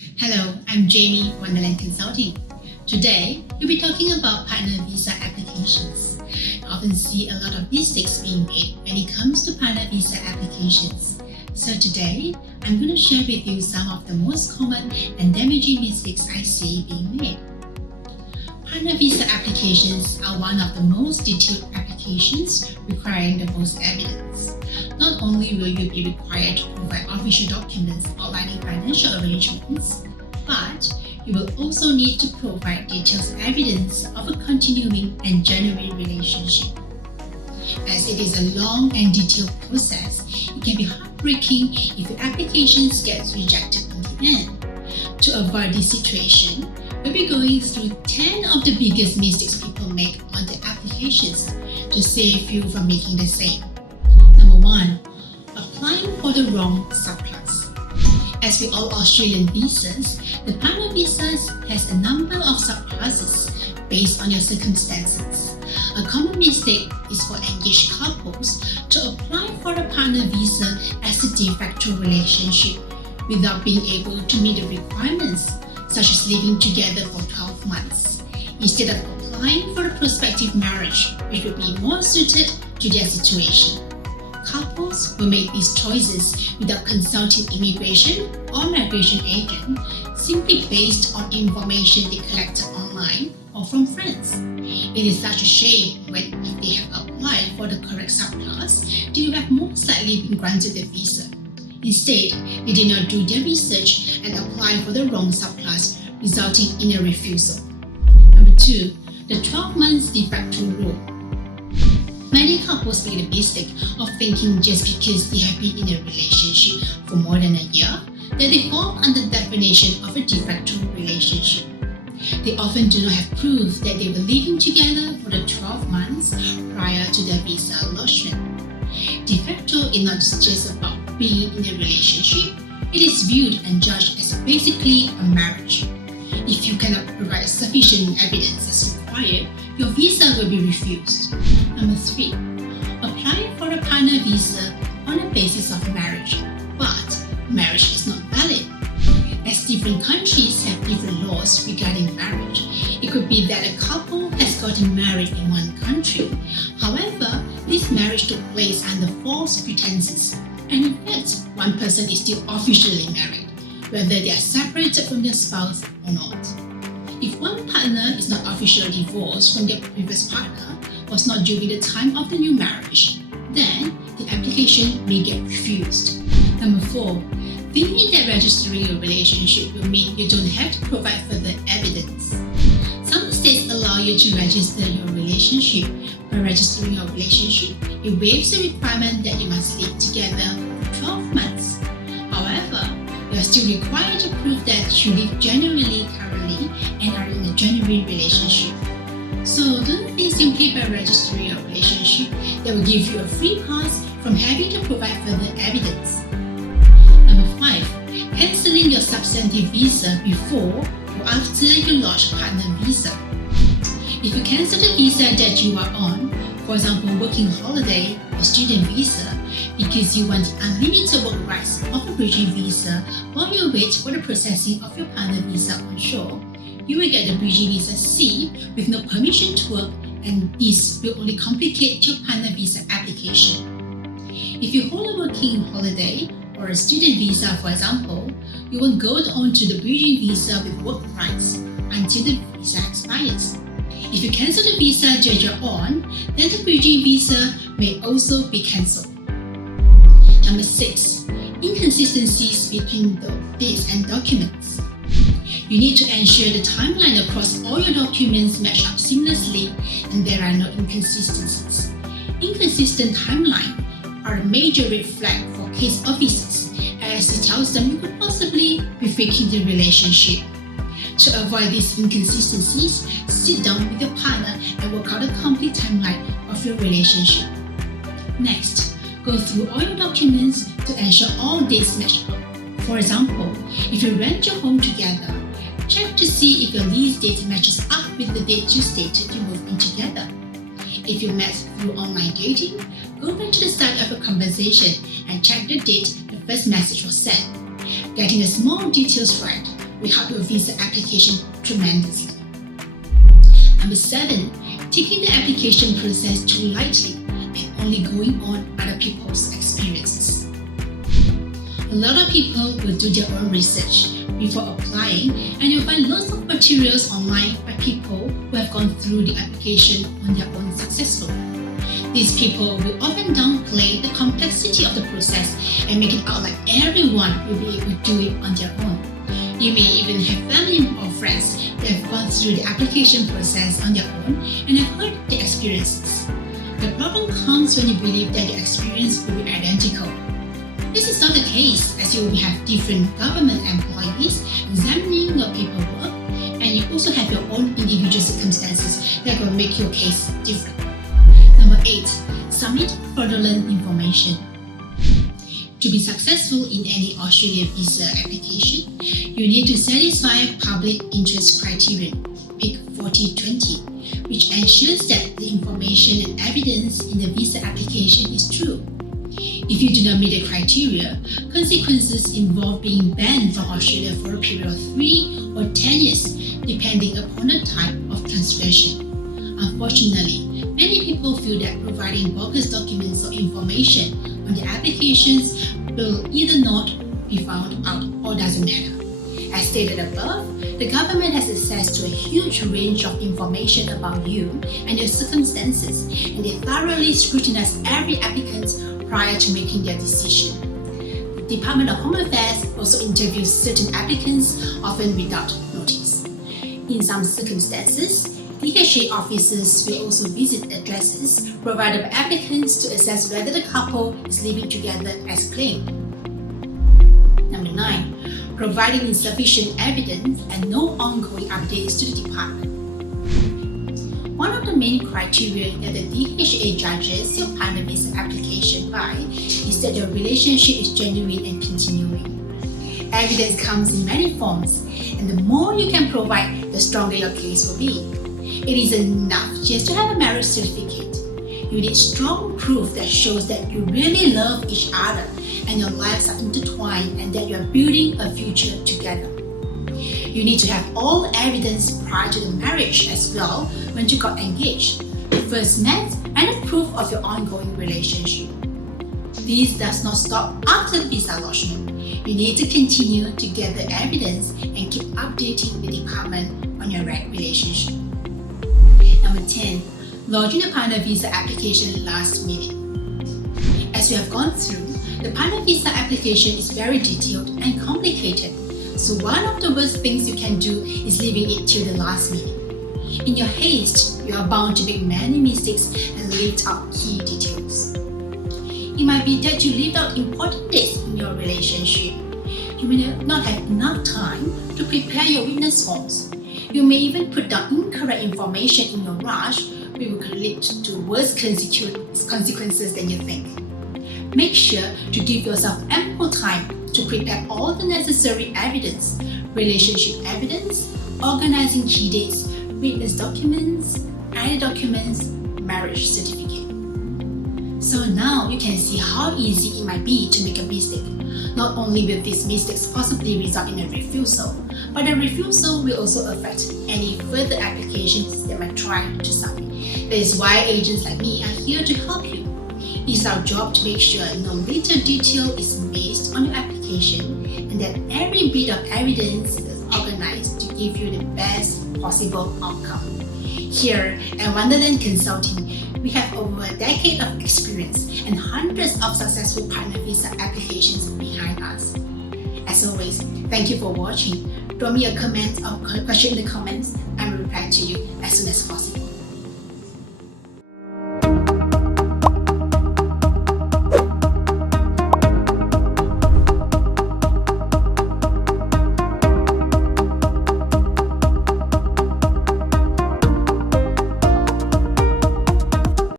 Hello, I'm Jamie, ONEderland Consulting. Today, we'll be talking about partner visa applications. I often see a lot of mistakes being made when it comes to partner visa applications. So today, I'm going to share with you some of the most common and damaging mistakes I see being made. Partner visa applications are one of the most detailed applications requiring the most evidence. Not only will you be required to provide official documents outlining financial arrangements, but you will also need to provide detailed evidence of a continuing and genuine relationship. As it is a long and detailed process, it can be heartbreaking if your applications get rejected in the end. To avoid this situation, we'll be going through 10 of the biggest mistakes people make on their applications to save you from making the same. Number 1. Applying for the wrong subclass. As with all Australian visas, the partner visas has a number of subclasses based on your circumstances. A common mistake is for engaged couples to apply for a partner visa as a de facto relationship without being able to meet the requirements, such as living together for 12 months, instead of applying for a prospective marriage, which would be more suited to their situation. Couples will make these choices without consulting immigration or migration agent, simply based on information they collected online or from friends. It is such a shame when, if they have applied for the correct subclass, they would have most likely been granted the visa. Instead, they did not do their research and apply for the wrong subclass, resulting in a refusal. Number 2. The 12 months de facto rule. Many couples make the mistake of thinking just because they have been in a relationship for more than a year that they fall under the definition of a de facto relationship. They often do not have proof that they were living together for the 12 months prior to their visa allotment. De facto is not just about being in a relationship, it is viewed and judged as basically a marriage. If you cannot provide sufficient evidence as required, your visa will be refused. Number 3. Applying for a partner visa on the basis of marriage, but marriage is not valid. As different countries have different laws regarding marriage, it could be that a couple has gotten married in one country. However, this marriage took place under false pretenses, and in fact, one person is still officially married, whether they are separated from their spouse or not. If one partner is not officially divorced from their previous partner, was not during the time of the new marriage, then the application may get refused. Number 4. Thinking that registering your relationship will mean you don't have to provide further evidence. Some states allow you to register your relationship. By registering your relationship, it waives the requirement that you must live together for 12 months. However, you are still required to prove that you live genuinely currently and are in a genuine relationship. So don't think simply by registering your relationship that will give you a free pass from having to provide further evidence. Number 5. Cancelling your substantive visa before or after you launch partner visa. If you cancel the visa that you are on, for example working holiday or student visa, because you want unlimited work rights of a bridging visa while you wait for the processing of your partner visa on shore, you will get the bridging visa C with no permission to work, and this will only complicate your partner visa application. If you hold a working holiday or a student visa, for example, you will go on to the bridging visa with work rights until the visa expires. If you cancel the visa that you're on, then the bridging visa may also be cancelled. Number 6. Inconsistencies between the dates and documents. You need to ensure the timeline across all your documents match up seamlessly and there are no inconsistencies. Inconsistent timeline are a major red flag for case officers, as it tells them you could possibly be faking the relationship. To avoid these inconsistencies, sit down with your partner and work out a complete timeline of your relationship. Next, go through all your documents to ensure all dates match up. For example, if you rent your home together, check to see if your lease date matches up with the date you stated you moved in together. If you met through online dating, go back to the start of a conversation and check the date the first message was sent. Getting the small details right will help your visa application tremendously. Number 7, taking the application process too lightly and only going on other people's experiences. A lot of people will do their own research before applying, and you'll find lots of materials online by people who have gone through the application on their own successfully. These people will often downplay the complexity of the process and make it out like everyone will be able to do it on their own. You may even have family or friends that have gone through the application process on their own and have heard their experiences. The problem comes when you believe that your experience will be identical. This is not the case, as you will have different government employees examining your paperwork, and you also have your own individual circumstances that will make your case different. Number 8, submit fraudulent information. To be successful in any Australia visa application, you need to satisfy public interest criterion, pick 40/20, which ensures that the information and evidence in the visa application is true. If you do not meet the criteria, consequences involve being banned from Australia for a period of 3 or 10 years, depending upon the type of transgression. Unfortunately, many people feel that providing bogus documents or information on their applications will either not be found out or doesn't matter. As stated above, the government has access to a huge range of information about you and your circumstances, and they thoroughly scrutinize every applicant prior to making their decision. The Department of Home Affairs also interviews certain applicants, often without notice. In some circumstances, DHA officers will also visit addresses provided by applicants to assess whether the couple is living together as claimed. Number 9, providing insufficient evidence and no ongoing updates to the department. One of the main criteria that the DHA judges your partner visa application by is that your relationship is genuine and continuing. Evidence comes in many forms, and the more you can provide, the stronger your case will be. It isn't enough just to have a marriage certificate. You need strong proof that shows that you really love each other and your lives are intertwined and that you are building a future together. You need to have all evidence prior to the marriage as well when you got engaged, first met, and a proof of your ongoing relationship. This does not stop after the visa lodgement. You need to continue to gather evidence and keep updating the department on your relationship. Number 10, lodging a partner visa application last minute. As we have gone through, the partner visa application is very detailed and complicated, so one of the worst things you can do is leaving it till the last minute. In your haste, you are bound to make many mistakes and leave out key details. It might be that you leave out important dates in your relationship. You may not have enough time to prepare your witness forms. You may even put down incorrect information in your rush, which will lead to worse consequences than you think. Make sure to give yourself ample time to prepare all the necessary evidence, relationship evidence, organizing key dates, witness documents, ID documents, marriage certificate. So now you can see how easy it might be to make a mistake. Not only will these mistakes possibly result in a refusal, but the refusal will also affect any further applications that might try to submit. That is why agents like me are here to help you. It's our job to make sure no little detail is missed on your application and that every bit of evidence is organized to give you the best possible outcome. Here at WONEderland Consulting, we have over a decade of experience and hundreds of successful partner visa applications behind us. As always, thank you for watching. Drop me a comment or question in the comments and we'll reply